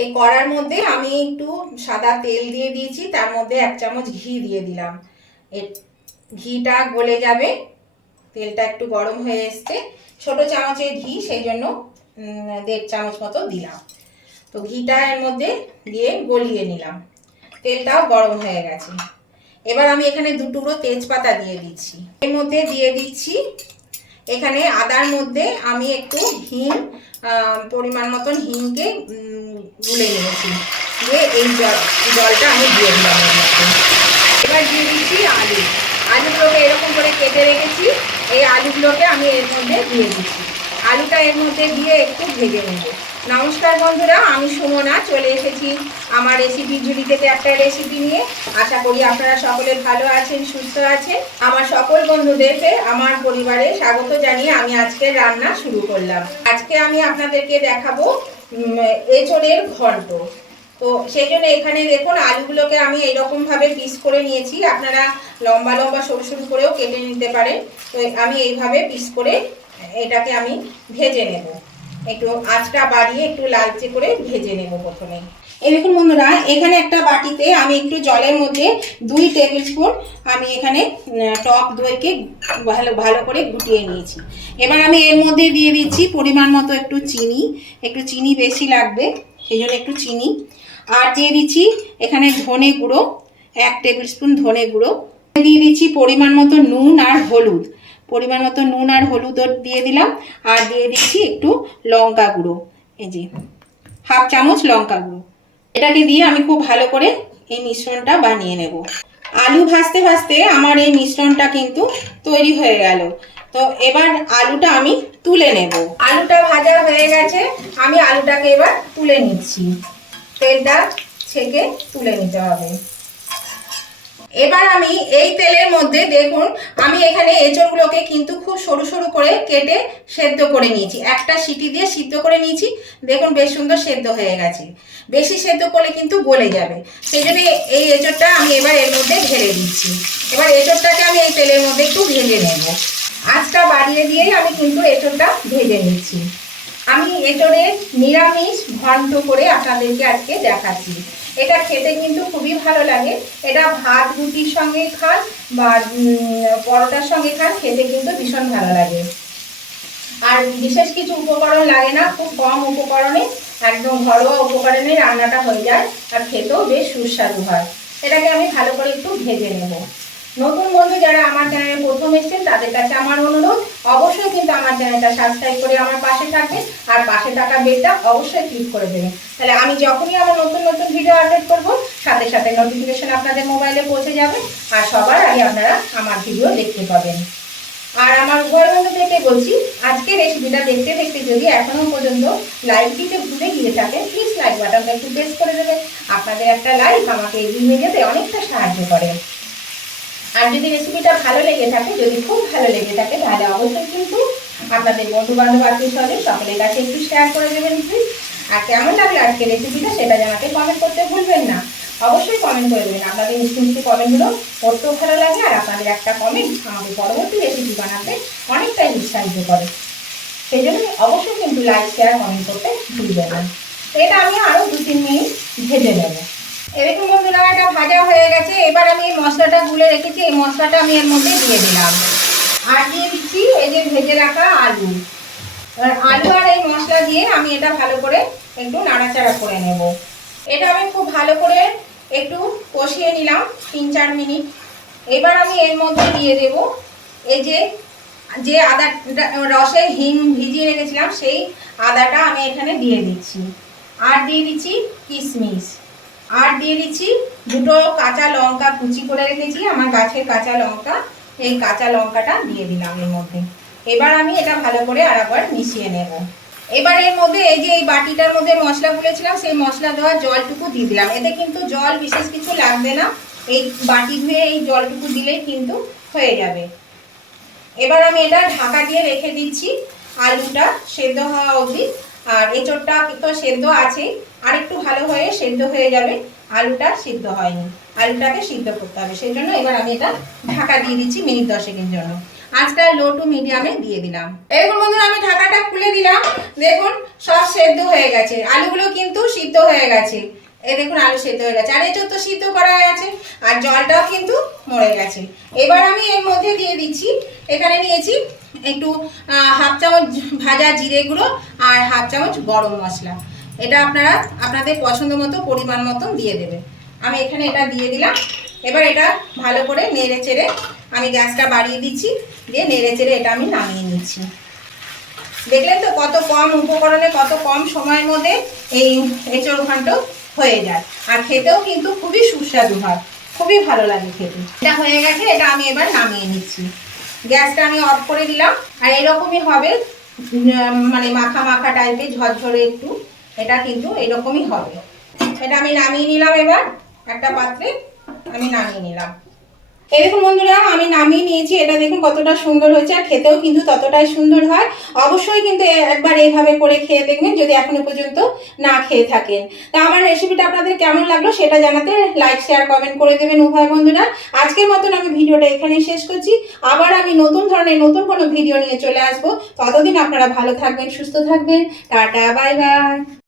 এই কড়ার মধ্যে আমি একটু সাদা তেল দিয়ে দিয়েছি, তার মধ্যে 1 চামচ ঘি দিয়ে দিলাম। ঘিটা গলে যাবে, তেলটা একটু গরম হয়ে এসছে। ছোট চামচের ঘি, সেই জন্য 1.5 চামচ মতো দিলাম। তো ঘিটা এর মধ্যে দিয়ে গলিয়ে নিলাম, তেলটাও গরম হয়ে গেছে। এবার আমি এখানে 2 টুকরো তেজপাতা দিয়ে দিচ্ছি। এর মধ্যে দিয়ে দিচ্ছি এখানে আদার মধ্যে আমি একটু হিং, পরিমাণ মতন হিংকে গুলে নিয়েছি, দিয়ে এই জলটা আমি দিয়ে দিলাম এর মধ্যে। এবার দিয়ে দিচ্ছি আলুগুলোকে এরকম করে কেটে রেখেছি, এই আলুগুলোকে আমি এর মধ্যে দিয়ে দিচ্ছি। আলুটা এর মধ্যে দিয়ে একটু ভেজে নেব। নমস্কার বন্ধুরা, আমি সুমনা চলে এসেছি আমার রেসিপি ঝুলি থেকে একটা রেসিপি নিয়ে। আশা করি আপনারা সকলে ভালো আছেন, সুস্থ আছেন। আমার সকল বন্ধুদেরকে আমার পরিবারে স্বাগত জানিয়ে আমি আজকে রান্না শুরু করলাম। আজকে আমি আপনাদেরকে দেখাবো এঁচোড়ের ঘন্ট। তো সেই জন্য এখানে দেখুন আলুগুলোকে আমি এইরকম ভাবে পিস করে নিয়েছি। আপনারা লম্বা লম্বা সরু সরু করেও কেটে নিতে পারেন। তো আমি এইভাবে পিস করে এটাকে আমি ভেজে নেব, একটু আঁচটা বাড়িয়ে একটু লালচে করে ভেজে নেব প্রথমে। এই দেখুন বন্ধুরা, এখানে একটা বাটিতে আমি একটু জলের মধ্যে 2 টেবিল স্পুন আমি এখানে টক দইকে ভালো করে ঘুটিয়ে নিয়েছি। এবার আমি এর মধ্যে দিয়ে দিচ্ছি পরিমাণ মতো একটু চিনি, একটু চিনি বেশি লাগবে সেই জন্য একটু চিনি। আর দিয়ে দিচ্ছি এখানে ধনে গুঁড়ো, 1 টেবিল স্পুন ধনে গুঁড়ো। দিয়ে দিচ্ছি পরিমাণ মতো নুন আর হলুদ, পরিমাণ মতো নুন আর হলুদও দিয়ে দিলাম। আর দিয়ে দিচ্ছি একটু লঙ্কা গুঁড়ো, এই যে 1/2 চামচ লঙ্কা গুঁড়ো। এটাকে দিয়ে আমি খুব ভালো করে এই মিশ্রণটা বানিয়ে নেব। আলু ভাজতে ভাজতে আমার এই মিশ্রণটা কিন্তু তৈরি হয়ে গেল। তো এবার আলুটা আমি তুলে নেব। আলুটা ভাজা হয়ে গেছে, আমি আলুটাকে এবার তুলে নিচ্ছি। তেলটা ছেঁকে তুলে নিতে হবে। এবার আমি এই তেলের মধ্যে দেখুন আমি এখানে এঁচোড়গুলোকে কিন্তু খুব সরু সরু করে কেটে সেদ্ধ করে নিয়েছি। একটা সিটি দিয়ে সিদ্ধ করে নিয়েছি, দেখুন বেশ সুন্দর সেদ্ধ হয়ে গেছে। বেশি সেদ্ধ করলে কিন্তু গলে যাবে, সেই জন্য এই এঁচোড়টা আমি এবার এর মধ্যে ঢেলে দিচ্ছি। এবার এঁচোড়টাকে আমি এই তেলের মধ্যে একটু ভেজে নেব। আঁচটা বাড়িয়ে দিয়েই আমি কিন্তু এঁচোড়টা ভেজে নিচ্ছি। আমি এঁচোড়ের নিরামিষ ঘন্ট করে আপনাদেরকে আজকে দেখাচ্ছি। এটা খেতে কিন্তু খুবই ভালো লাগে। এটা ভাত রুটির সঙ্গে খান বা পরোটার সঙ্গে খান, খেতে কিন্তু ভীষণ ভালো লাগে। আর বিশেষ কিছু উপকরণ লাগে না, খুব কম উপকরণে একদম ঘরোয়া উপকরণে রান্নাটা হয়ে যায়, আর খেতেও বেশ সুস্বাদু হয়। এটাকে আমি ভালো করে একটু ভেজে নেব। নতুন বন্ধু যারা আমার চ্যানেলে প্রথম এসেছেন তাদের কাছে আমার অনুরোধ, অবশ্যই কিন্তু আমার চ্যানেলটা সাবস্ক্রাইব করে আমার পাশে থাকবেন, আর পাশে থাকা বেলটা অবশ্যই ক্লিক করে দেবেন। তাহলে আমি যখনই আমার নতুন নতুন ভিডিও আপলোড করব সাথে সাথে নোটিফিকেশন আপনাদের মোবাইলে পৌঁছে যাবে, আর সবার আগে আপনারা আমার ভিডিও দেখতে পাবেন। আর আমার উভয় বন্ধুদেরকে বলছি, আজকে রেসিপিটা দেখতে দেখতে যদি এখনো পর্যন্ত লাইক দিতে ভুলে গিয়ে থাকেন, প্লিজ লাইক বাটনটা একটু প্রেস করে দেবেন। আপনাদের একটা লাইক আমাকে এগিয়ে যেতে অনেকটা সাহায্য করে। আর যদি রেসিপিটা ভালো লেগে থাকে, যদি খুব ভালো লেগে থাকে, তাহলে অবশ্যই কিন্তু আপনাদের বন্ধু বান্ধব আত্মীয় স্বজন সকলের কাছে একটু শেয়ার করে দেবেন প্লিজ। আর কেমন লাগলো আজকে রেসিপিটা সেটা জানাতে কমেন্ট করতে ভুলবেন না। অবশ্যই কমেন্ট করে দেবেন, আপনাদের মিষ্টি মিষ্টি কমেন্টগুলো পড়তেও ভালো লাগে, আর আপনাদের একটা কমেন্ট আমাকে পরবর্তী রেসিপি বানাতে অনেকটাই উৎসাহিত করে। সেই জন্য অবশ্যই কিন্তু লাইক শেয়ার কমেন্ট করতে ভুলবেন না। এটা আমি আরও 2-3 মিনিট ভেজে নেব। এরকম বন্ধুরা এটা ভাজা হয়ে গেছে। এবার আমি এই মশলাটা গুলে রেখেছি, এই মশলাটা আমি এর মধ্যে দিয়ে দিলাম। আর দিয়ে দিচ্ছি এই যে ভেজে রাখা আলু। এবার আলু আর এই মশলা দিয়ে আমি এটা ভালো করে একটু নাড়াচাড়া করে নেব। এটা আমি খুব ভালো করে একটু কষিয়ে নিলাম 3-4 মিনিট। এবার আমি এর মধ্যে দিয়ে দেব এই যে আদা রসে হিং ভিজিয়ে রেখেছিলাম, সেই আদাটা আমি এখানে দিয়ে দিচ্ছি। আর দিয়ে দিচ্ছি কিশমিশ, আর দিয়ে দিচ্ছি 2টো কাঁচা লঙ্কা কুচি করে রেখেছি, আমার গাছের কাঁচা লঙ্কা, এই কাঁচা লঙ্কাটা দিয়ে দিলাম এর মধ্যে। এবার আমি এটা ভালো করে আরেকবার মিশিয়ে নেব। এবার এর মধ্যে এই যে এই বাটিটার মধ্যে মশলা গুলেছিলাম, সেই মশলা দেওয়া জলটুকু দিয়ে দিলাম। এতে কিন্তু জল বিশেষ কিছু লাগবে না, এই বাটি ধুয়ে এই জলটুকু দিলেই কিন্তু হয়ে যাবে। এবার আমি এটা ঢাকা দিয়ে রেখে দিচ্ছি আলুটা সেদ্ধ হওয়া অবধি। আর এঁচোড়টা তো সেদ্ধ আছেই, আর একটু ভালো হয়ে সেদ্ধ হয়ে যাবে। আলুটা সিদ্ধ হয়নি, আলুটাকে সিদ্ধ করতে হবে, সেই জন্য এবার আমি এটা ঢাকা দিয়ে দিচ্ছি মিনিট 10-এর জন্য। আঁচটা লো টু মিডিয়ামে দিয়ে দিলাম। এরকম বন্ধুরা আমি ঢাকাটা খুলে দিলাম, দেখুন সব সেদ্ধ হয়ে গেছে, আলুগুলো কিন্তু সিদ্ধ হয়ে গেছে। এই দেখুন আলু সেদ্ধ হয়ে গেছে, আর এঁচোড় তো সিদ্ধ করা আছে, আর জলটাও কিন্তু মরে গেছে। এবার আমি এর মধ্যে দিয়ে দিচ্ছি, এখানে নিয়েছি একটু হাফ চামচ ভাজা জিরে গুঁড়ো আর হাফ চামচ গরম মশলা। এটা আপনারা আপনাদের পছন্দ মতো পরিমাণ মতন দিয়ে দেবেন। আমি এখানে এটা দিয়ে দিলাম। এবার এটা ভালো করে নেড়ে চেড়ে আমি গ্যাসটা বাড়িয়ে দিচ্ছি, দিয়ে নেড়ে চেড়ে এটা আমি নামিয়ে নিচ্ছি। দেখলেন তো কত কম উপকরণে কত কম সময়ের মধ্যে এই এঁচোড় ঘন্ট হয়ে যায়, আর খেতেও কিন্তু খুবই সুস্বাদু হয়, খুবই ভালো লাগে খেতে। এটা হয়ে গেছে, এটা আমি এবার নামিয়ে নিচ্ছি। গ্যাসটা আমি অফ করে দিলাম। আর এরকমই হবে, মানে মাখা মাখা টাইপের ঝরঝরে একটু, এটা কিন্তু এরকমই হবে। এটা আমি নামিয়ে নিলাম, এবার একটা পাত্রে আমি নামিয়ে নিলাম। এই দেখুন বন্ধুরা আমি নামিয়ে নিয়েছি, এটা দেখুন কতটা সুন্দর হয়েছে, আর খেতেও কিন্তু ততটাই সুন্দর হয়। অবশ্যই কিন্তু একবার এইভাবে করে খেয়ে দেখবেন যদি এখনো পর্যন্ত না খেয়ে থাকেন। তা আমার রেসিপিটা আপনাদের কেমন লাগলো সেটা জানাতে লাইক শেয়ার কমেন্ট করে দেবেন উভয় বন্ধুরা। আজকের মতন আমি ভিডিওটা এখানেই শেষ করছি। আবার আমি নতুন ধরনের নতুন কোনো ভিডিও নিয়ে চলে আসবো। ততদিন আপনারা ভালো থাকবেন, সুস্থ থাকবেন। Tata, bye bye.